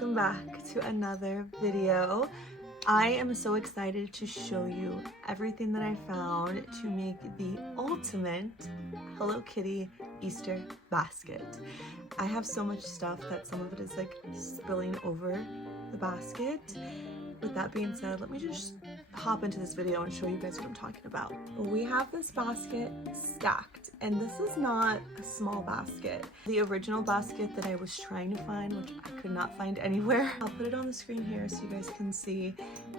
welcome back to another video. I am so excited to show you everything that I found to make the ultimate Hello Kitty Easter basket. I have so much stuff that some of it is like spilling over the basket. With that being said, let me just hop into this video and show you guys what I'm talking about. We have this basket stacked, and this is not a small basket. The original basket that I was trying to find, which I could not find anywhere, I'll put it on the screen here so you guys can see.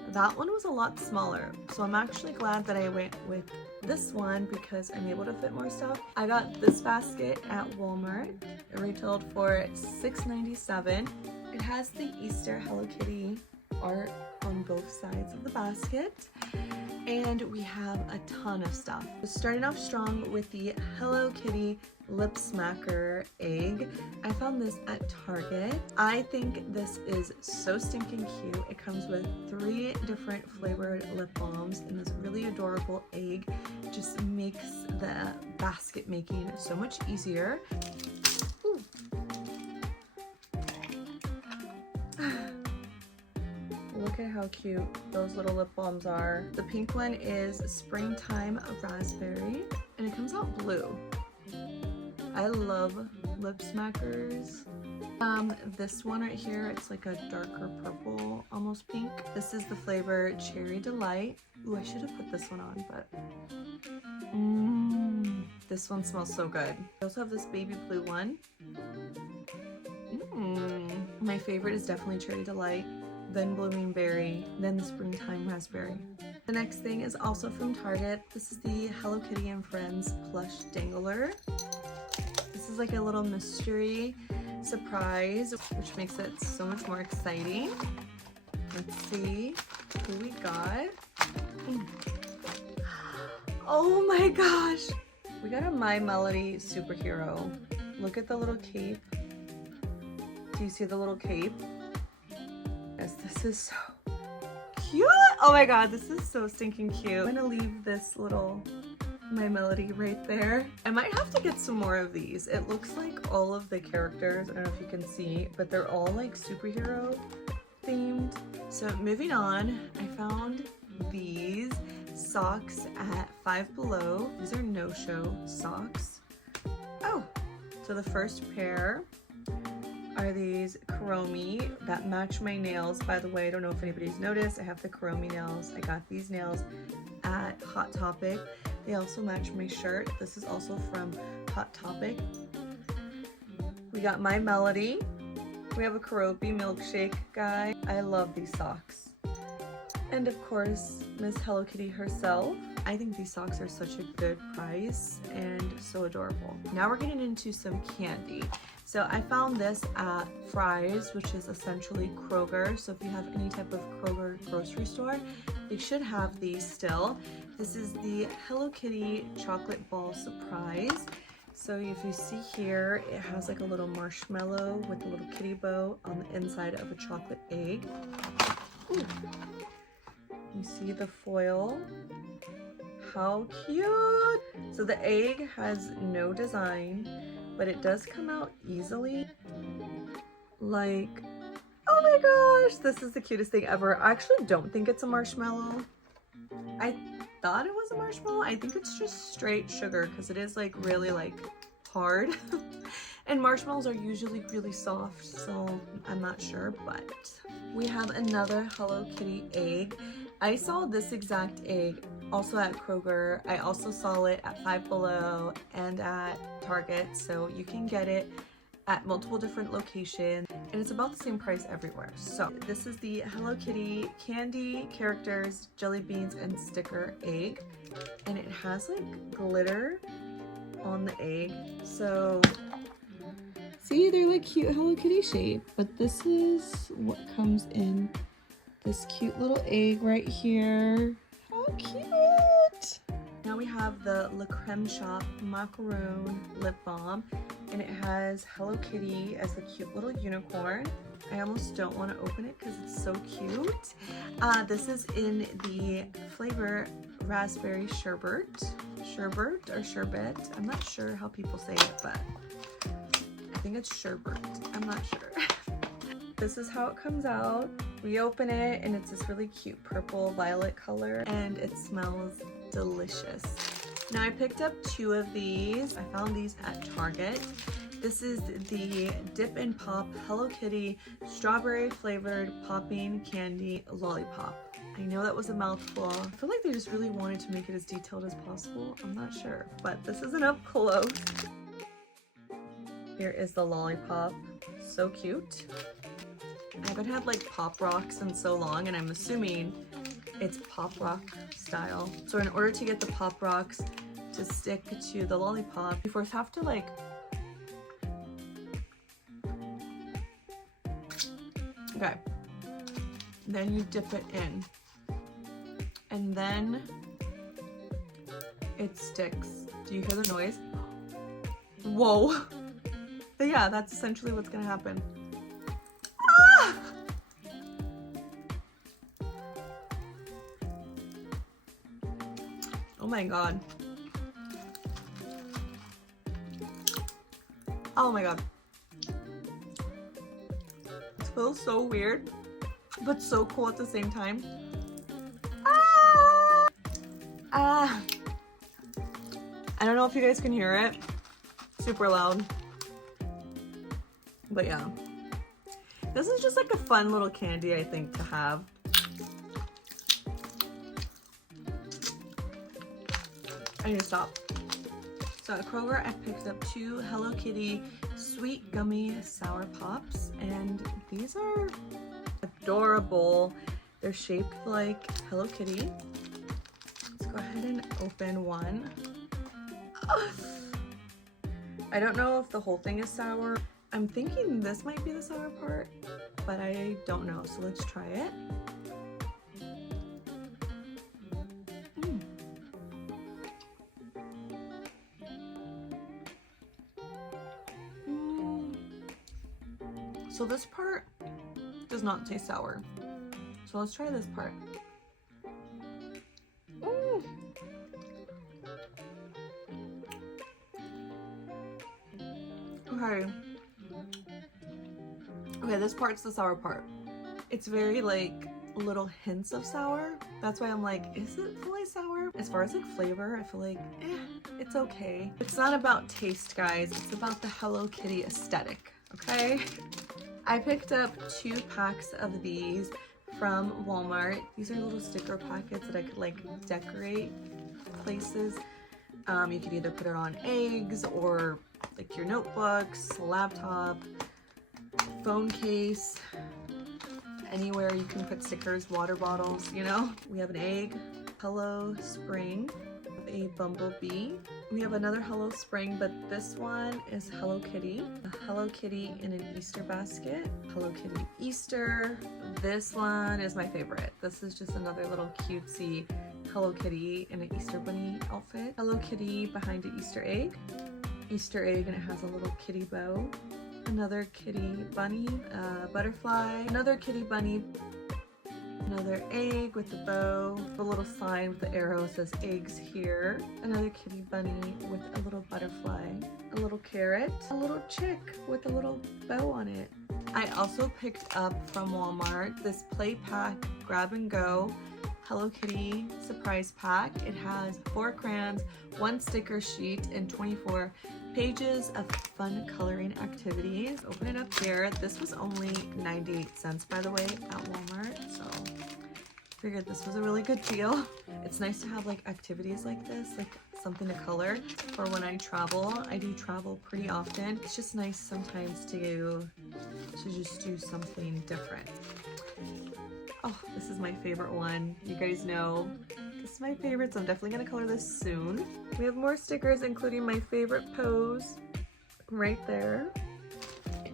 That one was a lot smaller, so I'm actually glad that I went with this one because I'm able to fit more stuff. I got this basket at Walmart. It retailed for $6.97. It has the Easter Hello Kitty art on both sides of the basket, and we have a ton of stuff. Starting off strong with the Hello Kitty lip smacker egg. I found this at Target. I think this is so stinking cute. It comes with 3 different flavored lip balms and this really adorable egg. It just makes the basket making so much easier. Ooh. Look at how cute those little lip balms are. The pink one is Springtime Raspberry, and it comes out blue. I love lip smackers. This one right here, it's like a darker purple, almost pink. This is the flavor Cherry Delight. Ooh, I should have put this one on, but this one smells so good. I also have this baby blue one. My favorite is definitely Cherry Delight, then Blooming Berry, then the Springtime Raspberry. The next thing is also from Target. This is the Hello Kitty and Friends plush dangler. This is like a little mystery surprise, which makes it so much more exciting. Let's see who we got. Oh my gosh! We got a My Melody superhero. Look at the little cape. Do you see the little cape? Yes, this is so cute. Oh my god, this is so stinking cute. I'm gonna leave this little My Melody right there. I might have to get some more of these. It looks like all of the characters, I don't know if you can see, but they're all like superhero themed. So moving on, I found these socks at Five Below. These are no-show socks. Oh, so the first pair are these Kuromi that match my nails. By the way, I don't know if anybody's noticed, I have the Kuromi nails. I got these nails at Hot Topic. They also match my shirt. This is also from Hot Topic. We got My Melody. We have a Kuromi milkshake guy. I love these socks. And of course, Miss Hello Kitty herself. I think these socks are such a good price and so adorable. Now we're getting into some candy. So I found this at Fry's, which is essentially Kroger. So if you have any type of Kroger grocery store, they should have these still. This is the Hello Kitty Chocolate Ball Surprise. So if you see here, it has like a little marshmallow with a little kitty bow on the inside of a chocolate egg. Ooh. You see the foil. How cute! So the egg has no design, but it does come out easily. Like, oh my gosh, this is the cutest thing ever. I actually don't think it's a marshmallow. I thought it was a marshmallow. I think it's just straight sugar because it is like really like hard. And marshmallows are usually really soft, so I'm not sure, but we have another Hello Kitty egg. I saw this exact egg also at Kroger. I also saw it at Five Below and at Target, so you can get it at multiple different locations, and it's about the same price everywhere. So this is the Hello Kitty candy characters, jelly beans, and sticker egg, and it has like glitter on the egg. So see, they're like cute Hello Kitty shape, but this is what comes in this cute little egg right here. How cute! Now we have the La Creme Shop Macaroon Lip Balm, and it has Hello Kitty as the cute little unicorn. I almost don't want to open it because it's so cute. This is in the flavor Raspberry Sherbet. Sherbet or Sherbet. I'm not sure how people say it, but I think it's Sherbet. I'm not sure. this is how it comes out. We open it and it's this really cute purple violet color and it smells delicious. Now I picked up 2 of these. I found these at Target. This is the Dip and Pop Hello Kitty strawberry flavored popping candy lollipop. I know that was a mouthful. I feel like they just really wanted to make it as detailed as possible. I'm not sure, but this is an up close. Here is the lollipop. So cute. I haven't had like Pop Rocks in so long, and I'm assuming it's Pop Rock style. So in order to get the Pop Rocks to stick to the lollipop, you first have to like okay. Then you dip it in. And then it sticks. Do you hear the noise? Whoa. But yeah, that's essentially what's gonna happen. Ah! Oh my god. Oh my god. It feels so weird, but so cool at the same time. Ah! I don't know if you guys can hear it. Super loud. But yeah. This is just like a fun little candy, I think, to have. I need to stop. So at Kroger, I picked up 2 Hello Kitty Sweet Gummy Sour Pops, and these are adorable. They're shaped like Hello Kitty. Let's go ahead and open one. I don't know if the whole thing is sour. I'm thinking this might be the sour part, but I don't know, so let's try it. So this part does not taste sour. So let's try this part. Okay, this part's the sour part. It's very like little hints of sour. That's why I'm like, is it fully sour? As far as like flavor, I feel like, it's okay. It's not about taste, guys. It's about the Hello Kitty aesthetic, okay? I picked up 2 packs of these from Walmart. These are little sticker packets that I could like decorate places. You could either put it on eggs or like your notebooks, laptop, phone case, anywhere you can put stickers, water bottles, you know. We have an egg, Hello Spring, a bumblebee. We have another Hello Spring, but this one is Hello Kitty. A Hello Kitty in an Easter basket. Hello Kitty Easter. This one is my favorite. This is just another little cutesy Hello Kitty in an Easter bunny outfit. Hello Kitty behind an Easter egg. Easter egg, and it has a little kitty bow. Another kitty bunny, butterfly. Another kitty bunny. Another egg with the bow. The little sign with the arrow says eggs here. Another kitty bunny with a little butterfly. A little carrot. A little chick with a little bow on it. I also picked up from Walmart this Play Pack Grab and Go Hello Kitty surprise pack. It has 4 crayons, 1 sticker sheet, and 24 pages of fun coloring activities. Open it up here. This was only 98 cents, by the way, at Walmart, so figured this was a really good deal. It's nice to have like activities like this, like something to color for when I travel. I do travel pretty often. It's just nice sometimes to just do something different. Oh, this is my favorite one. You guys know this is my favorite, so I'm definitely gonna color this soon. We have more stickers, including my favorite pose right there.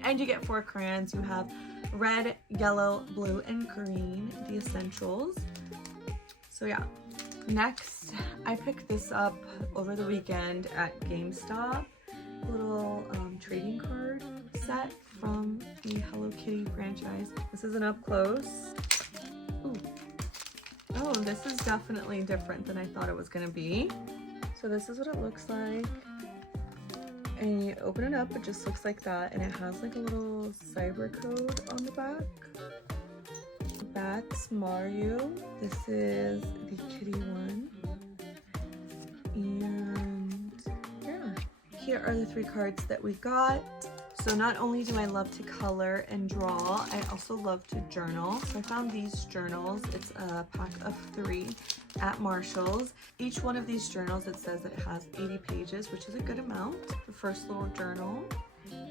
And you get 4 crayons. You have red, yellow, blue, and green, the essentials. So yeah. Next, I picked this up over the weekend at GameStop. Little trading card set from the Hello Kitty franchise. This is an up close. Ooh. Oh, this is definitely different than I thought it was gonna be. So this is what it looks like. And you open it up, it just looks like that, and it has like a little cyber code on the back. That's Mario. This is the kitty one. And yeah, here are the 3 cards that we got. So not only do I love to color and draw, I also love to journal. So I found these journals. It's a pack of 3 at Marshall's. Each one of these journals, it says that it has 80 pages, which is a good amount. The first little journal.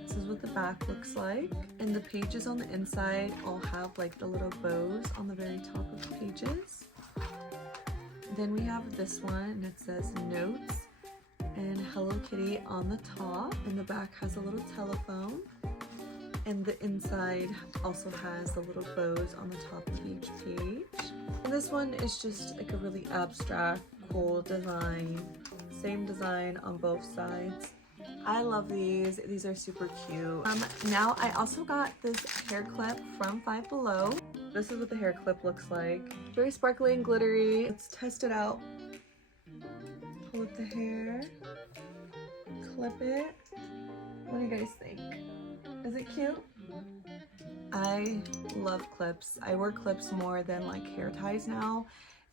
This is what the back looks like. And the pages on the inside all have like the little bows on the very top of the pages. Then we have this one, and it says notes and Hello Kitty on the top, and the back has a little telephone, and the inside also has the little bows on the top of each page. And this one is just like a really abstract, cool design. Same design on both sides. I love these. These are super cute. Now I also got this hair clip from Five Below. This is what the hair clip looks like. Very sparkly and glittery. Let's test it out. Pull up the hair, clip it. What do you guys think? Is it cute? I love clips. I wear clips more than like hair ties now,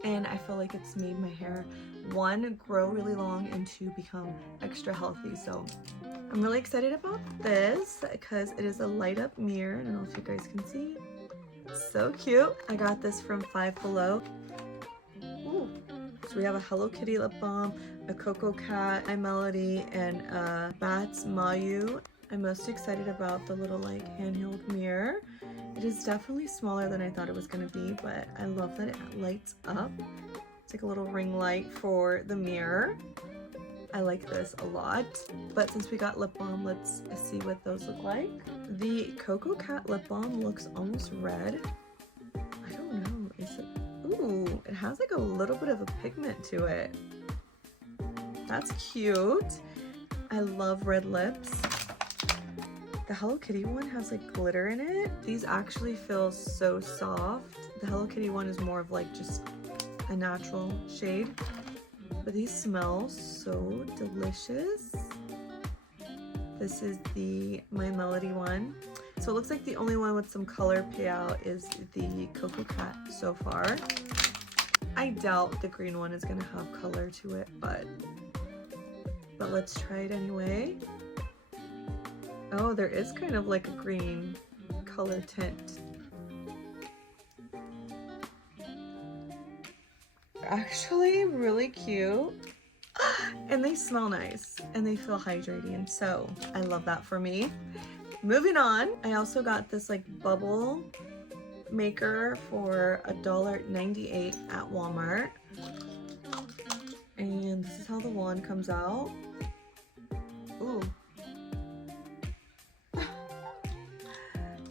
and I feel like it's made my hair, 1, grow really long, and 2, become extra healthy. So I'm really excited about this because it is a light up mirror. I don't know if you guys can see. So cute. I got this from Five Below. Ooh. So we have a Hello Kitty lip balm, a Coco Cat, My Melody, and a Bats Mayu. I'm most excited about the little like handheld mirror. It is definitely smaller than I thought it was going to be, but I love that it lights up. It's like a little ring light for the mirror. I like this a lot. But since we got lip balm, let's see what those look like. The Coco Cat lip balm looks almost red. I don't know, is it? Ooh, it has like a little bit of a pigment to it. That's cute. I love red lips. The Hello Kitty one has like glitter in it. These actually feel so soft. The Hello Kitty one is more of like just a natural shade. But these smell so delicious. This is the My Melody one. So it looks like the only one with some color payout is the Coco Cat so far. I doubt the green one is gonna have color to it, but let's try it anyway. Oh, there is kind of like a green color tint. Actually really cute. And they smell nice and they feel hydrating, so I love that for me. Moving on, I also got this like bubble maker for $1.98 at Walmart. And this is how the wand comes out. Ooh.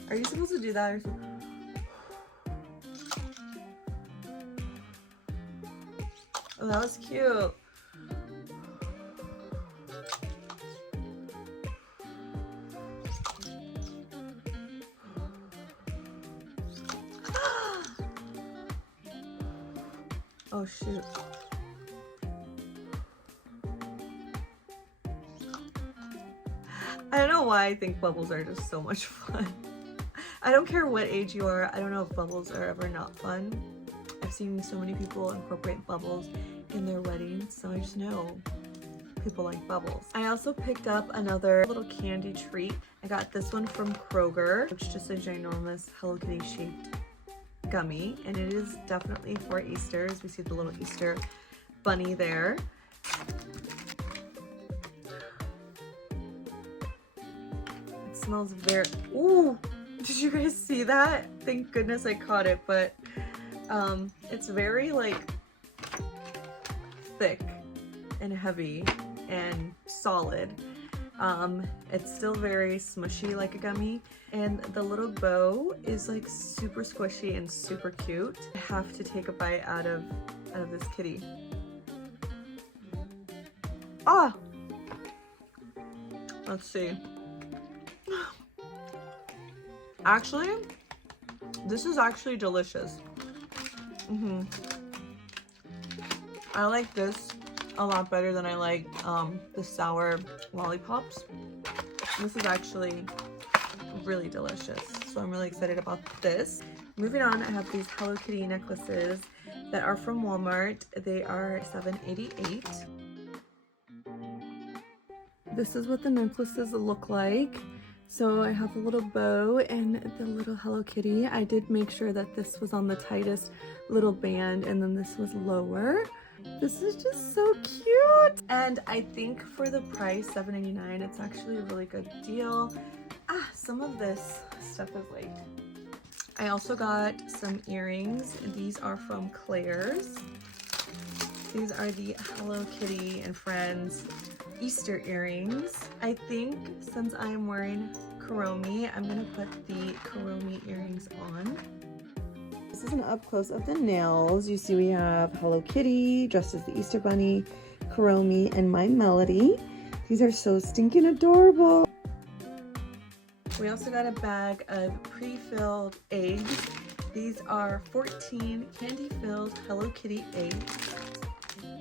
Are you supposed to do that or something? Oh, that was cute. Oh shoot. I don't know why I think bubbles are just so much fun. I don't care what age you are. I don't know if bubbles are ever not fun. I've seen so many people incorporate bubbles in their weddings, so I just know people like bubbles. I also picked up another little candy treat. I got this one from Kroger, which is just a ginormous Hello Kitty shaped gummy, and it is definitely for Easter, as we see the little Easter bunny there. It smells very, ooh, did you guys see that? Thank goodness I caught it, but it's very like thick and heavy and solid. It's still very smushy like a gummy, and the little bow is like super squishy and super cute. I have to take a bite out of this kitty. Ah! Let's see. Actually, this is actually delicious. I like this a lot better than I like the sour lollipops. This is actually really delicious, so I'm really excited about this. Moving on, I have these Hello Kitty necklaces that are from Walmart. They are $7.88. This is what the necklaces look like. So I have a little bow and the little Hello Kitty. I did make sure that this was on the tightest little band and then this was lower. This is just so cute. And I think for the price, $7.89, it's actually a really good deal. Some of this stuff is like... I also got some earrings. These are from Claire's. These are the Hello Kitty and Friends Easter earrings. I think since I'm wearing Kuromi, I'm gonna put the Kuromi earrings on. This is an up close of the nails. You see we have Hello Kitty dressed as the Easter Bunny, Kuromi, and My Melody. These are so stinking adorable. We also got a bag of pre-filled eggs. These are 14 candy-filled Hello Kitty eggs.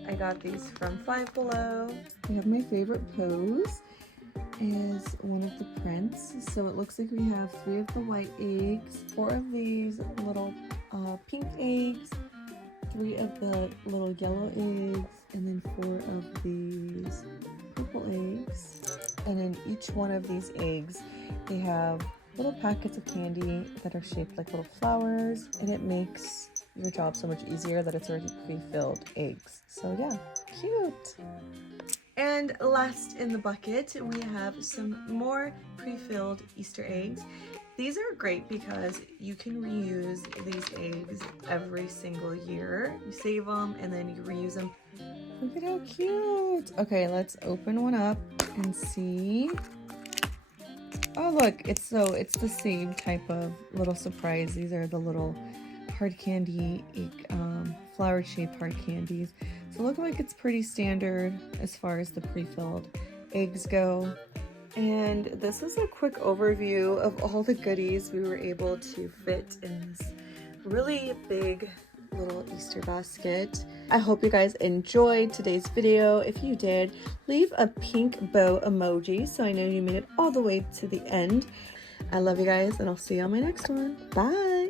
I got these from Five Below. We have my favorite pose is one of the prints. So it looks like we have 3 of the white eggs, 4 of these little pink eggs, 3 of the little yellow eggs, and then 4 of these purple eggs. And in each one of these eggs, they have little packets of candy that are shaped like little flowers, and it makes your job so much easier that it's already pre-filled eggs. So yeah, cute. And last in the bucket, we have some more pre-filled Easter eggs. These are great because you can reuse these eggs every single year. You save them and then you reuse them. Look at how cute. Okay, let's open one up and see. Oh look, it's the same type of little surprise. These are the little hard candy, flower shaped hard candies. So look like it's pretty standard as far as the pre-filled eggs go. And this is a quick overview of all the goodies we were able to fit in this really big little Easter basket. I hope you guys enjoyed today's video. If you did, leave a pink bow emoji so I know you made it all the way to the end. I love you guys and I'll see you on my next one. Bye!